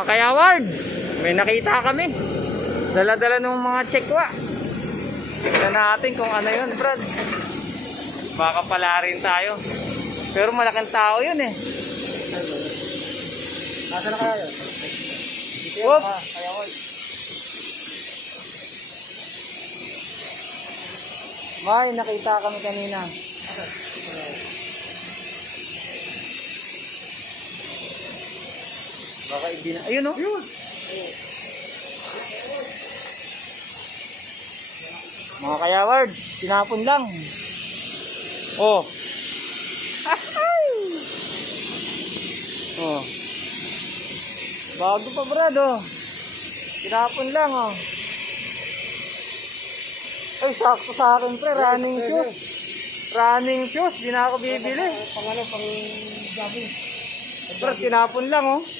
Kaya Ward, may nakita kami. Dala-dala ng mga tsekwa. Tignan natin kung ano yun, Brad. Baka pala rin tayo. Pero malaking tao yun eh. Nasaan na kaya yun? Whoop! Kaya Ward. May nakita kami kanina. Baka hindi na. Ayun o. Yun! Mga kaya Ward, tinapon lang. Oh. Oh. Bago pa Brad oh. Tinapon lang oh. Ay, sakto sa akin pre, running shoes. Running shoes, di na ako bibili. Pang ano, pang jogging. Brad, tinapon lang oh.